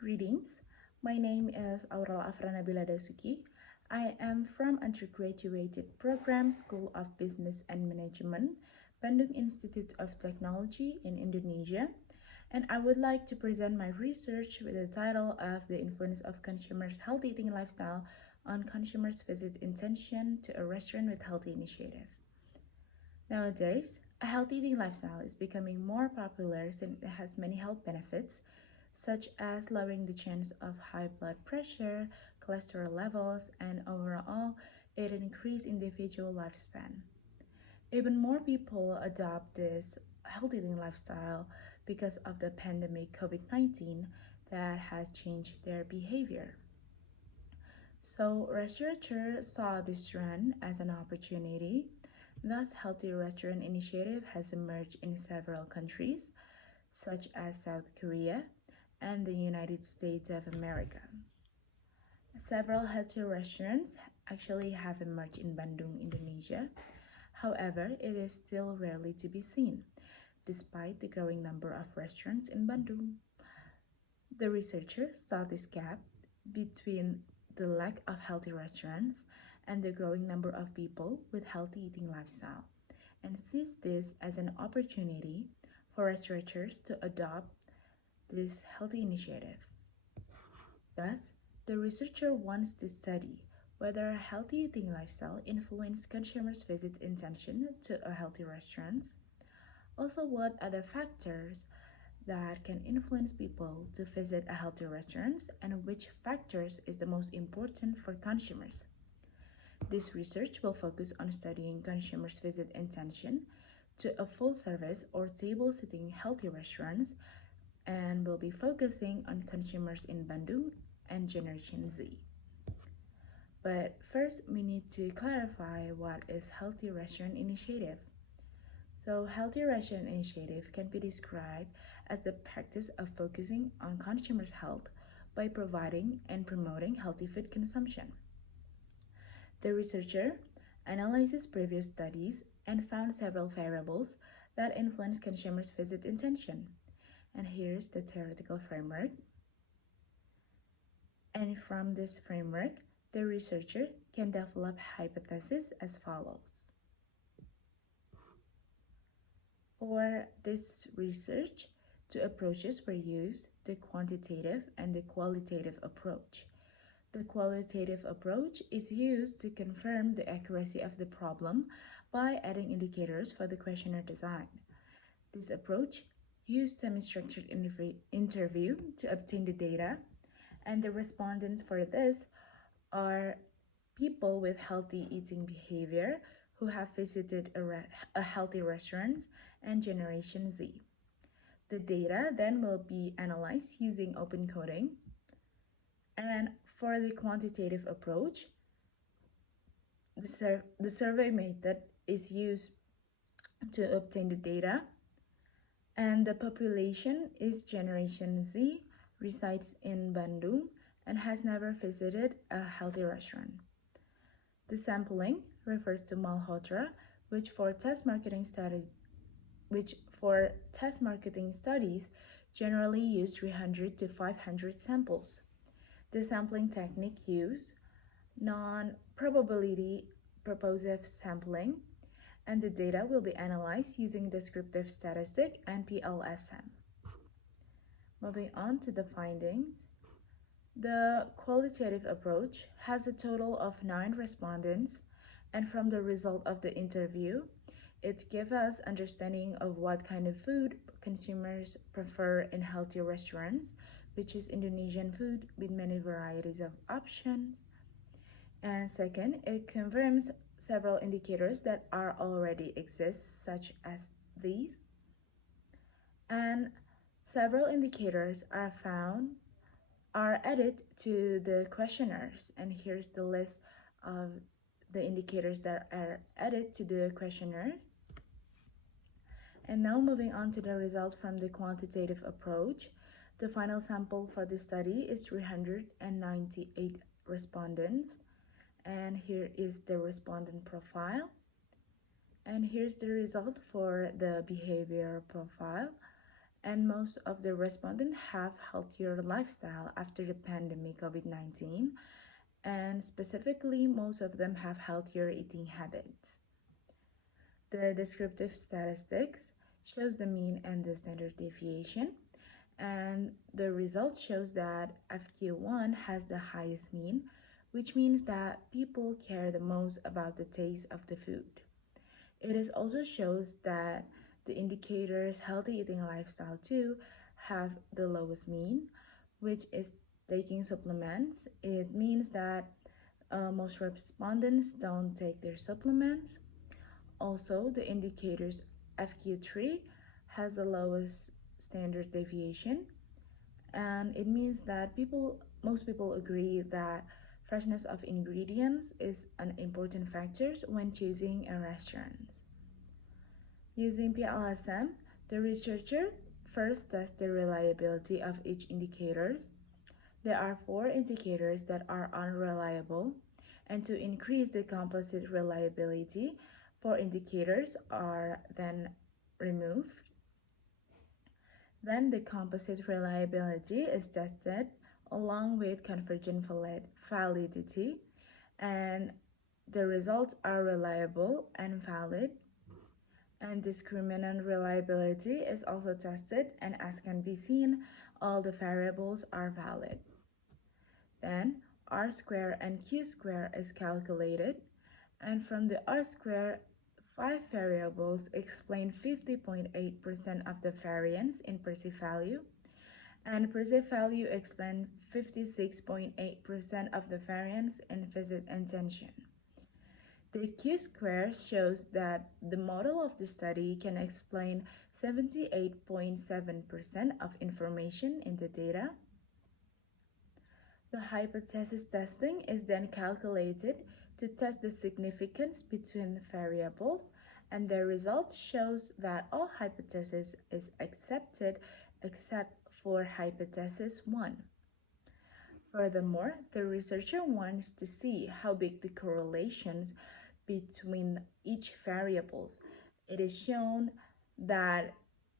Greetings. My name is Aurrel Afranabila Dasuki. I am from undergraduate program School of Business and Management, Bandung Institute of Technology in Indonesia, and I would like to present my research with the title of The Influence of Consumers' Healthy Eating Lifestyle on Consumers' Visit Intention to a Restaurant with Healthy Initiative. Nowadays, a healthy eating lifestyle is becoming more popular since it has many health benefits, such as lowering the chance of high blood pressure, cholesterol levels, and overall, it increases individual lifespan. Even more people adopt this healthy eating lifestyle because of the pandemic COVID-19 that has changed their behavior. So restaurateurs saw this trend as an opportunity. Thus, Healthy Restaurant Initiative has emerged in several countries, such as South Korea and the United States of America. Several healthy restaurants actually have emerged in Bandung, Indonesia. However, it is still rarely to be seen, despite the growing number of restaurants in Bandung. The researchers saw this gap between the lack of healthy restaurants and the growing number of people with healthy eating lifestyle, and sees this as an opportunity for restaurateurs to adopt this healthy initiative. Thus, the researcher wants to study whether a healthy eating lifestyle influences consumers' visit intention to a healthy restaurants. Also, what other factors that can influence people to visit a healthy restaurant and which factors is the most important for consumers. This research will focus on studying consumers' visit intention to a full service or table sitting healthy restaurants and will be focusing on consumers in Bandung and Generation Z. But first, we need to clarify what is Healthy Restaurant Initiative. So, Healthy Restaurant Initiative can be described as the practice of focusing on consumers' health by providing and promoting healthy food consumption. The researcher analyzes previous studies and found several variables that influence consumers' visit intention. And here's the theoretical framework. And from this framework, the researcher can develop hypotheses as follows. For this research, two approaches were used, the quantitative and the qualitative approach. The qualitative approach is used to confirm the accuracy of the problem by adding indicators for the questionnaire design. This approach used semi-structured interview to obtain the data, and the respondents for this are people with healthy eating behavior who have visited a healthy restaurant and Generation Z. The data then will be analyzed using open coding. And for the quantitative approach, the survey method is used to obtain the data, and the population is Generation Z, resides in Bandung, and has never visited a healthy restaurant. The sampling refers to Malhotra, which for test marketing studies generally use 300 to 500 samples. The sampling technique used non-probability purposive sampling, and the data will be analyzed using descriptive statistic and PLSM. Moving on to the findings. The qualitative approach has a total of 9 respondents, and from the result of the interview, it gives us understanding of what kind of food consumers prefer in healthy restaurants, which is Indonesian food with many varieties of options. And second, it confirms several indicators that are already exist, such as these. And several indicators are added to the questionnaires, and here's the list of the indicators that are added to the questionnaire. And now moving on to the result from the quantitative approach. The final sample for the study is 398 respondents, and here is the respondent profile. And here's the result for the behavior profile. and most of the respondents have healthier lifestyle after the pandemic COVID-19, and specifically most of them have healthier eating habits. The descriptive statistics shows the mean and the standard deviation, and the result shows that FQ1 has the highest mean, which means that people care the most about the taste of the food. It is also shows that the indicators healthy eating lifestyle 2 have the lowest mean, which is taking supplements. It means that most respondents don't take their supplements. Also, the indicators FQ3 has the lowest standard deviation, and it means that most people agree that freshness of ingredients is an important factor when choosing a restaurant. Using PLSM, the researcher first tests the reliability of each indicator. There are 4 indicators that are unreliable, and to increase the composite reliability, 4 indicators are then removed. Then the composite reliability is tested along with convergent validity, and the results are reliable and valid. And discriminant reliability is also tested, and as can be seen, all the variables are valid. Then R square and Q square is calculated, and from the R square, 5 variables explain 50.8% of the variance in perceived value, and perceived value explain 56.8% of the variance in visit intention. The Q square shows that the model of the study can explain 78.7% of information in the data. The hypothesis testing is then calculated to test the significance between the variables, and the result shows that all hypotheses is accepted except for hypothesis 1. Furthermore, the researcher wants to see how big the correlations between each variables. It is shown that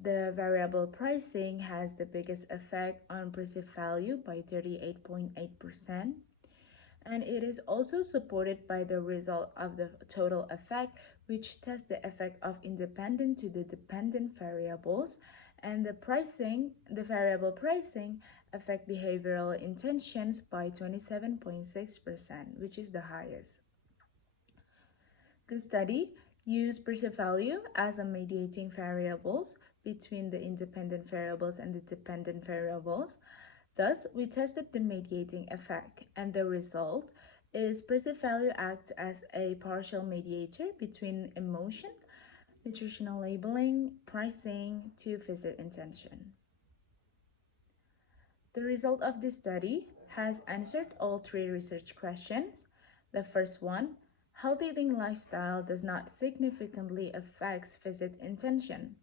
the variable pricing has the biggest effect on perceived value by 38.8%, and it is also supported by the result of the total effect, which tests the effect of independent to the dependent variables, and the variable pricing affect behavioral intentions by 27.6%, which is the highest. The study used perceived value as a mediating variables between the independent variables and the dependent variables. Thus, we tested the mediating effect, and the result is perceived value acts as a partial mediator between emotion, nutritional labeling, pricing, to visit intention. The result of this study has answered all 3 research questions. The first one, healthy eating lifestyle does not significantly affect visit intention.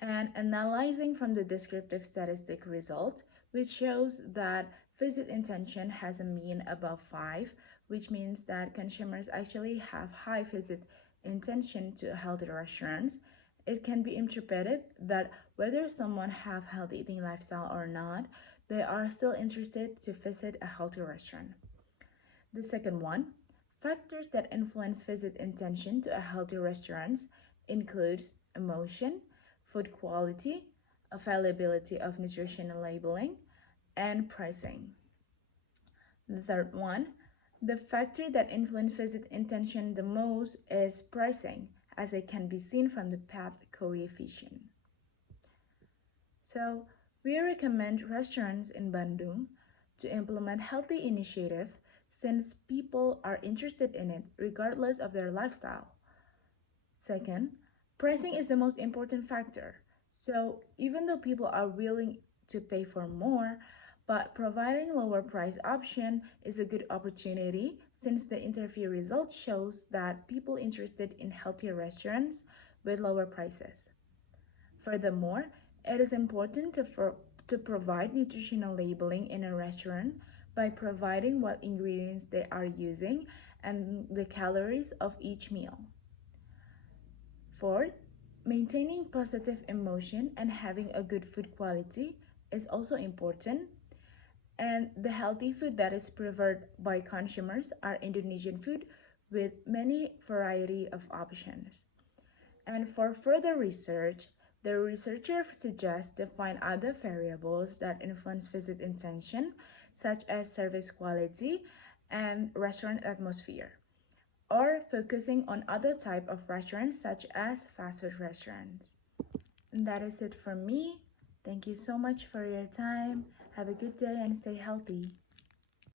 And analyzing from the descriptive statistic result, which shows that visit intention has a mean above 5, which means that consumers actually have high visit intention to healthy restaurants, it can be interpreted that whether someone have healthy eating lifestyle or not, they are still interested to visit a healthy restaurant. The second one, factors that influence visit intention to a healthy restaurant includes emotion, food quality, availability of nutritional labeling, and pricing. The third one, the factor that influences visit intention the most is pricing, as it can be seen from the path coefficient. So, we recommend restaurants in Bandung to implement healthy initiative since people are interested in it regardless of their lifestyle. Second, pricing is the most important factor. So, even though people are willing to pay for more, but providing lower price option is a good opportunity since the interview results shows that people interested in healthier restaurants with lower prices. Furthermore, it is important to provide nutritional labeling in a restaurant by providing what ingredients they are using and the calories of each meal. Fourth, Maintaining positive emotion and having a good food quality is also important. And the healthy food that is preferred by consumers are Indonesian food with many variety of options. And for further research, the researcher suggests to find other variables that influence visit intention, such as service quality and restaurant atmosphere, or focusing on other type of restaurants such as fast food restaurants. And that is it from me. Thank you so much for your time. Have a good day and stay healthy.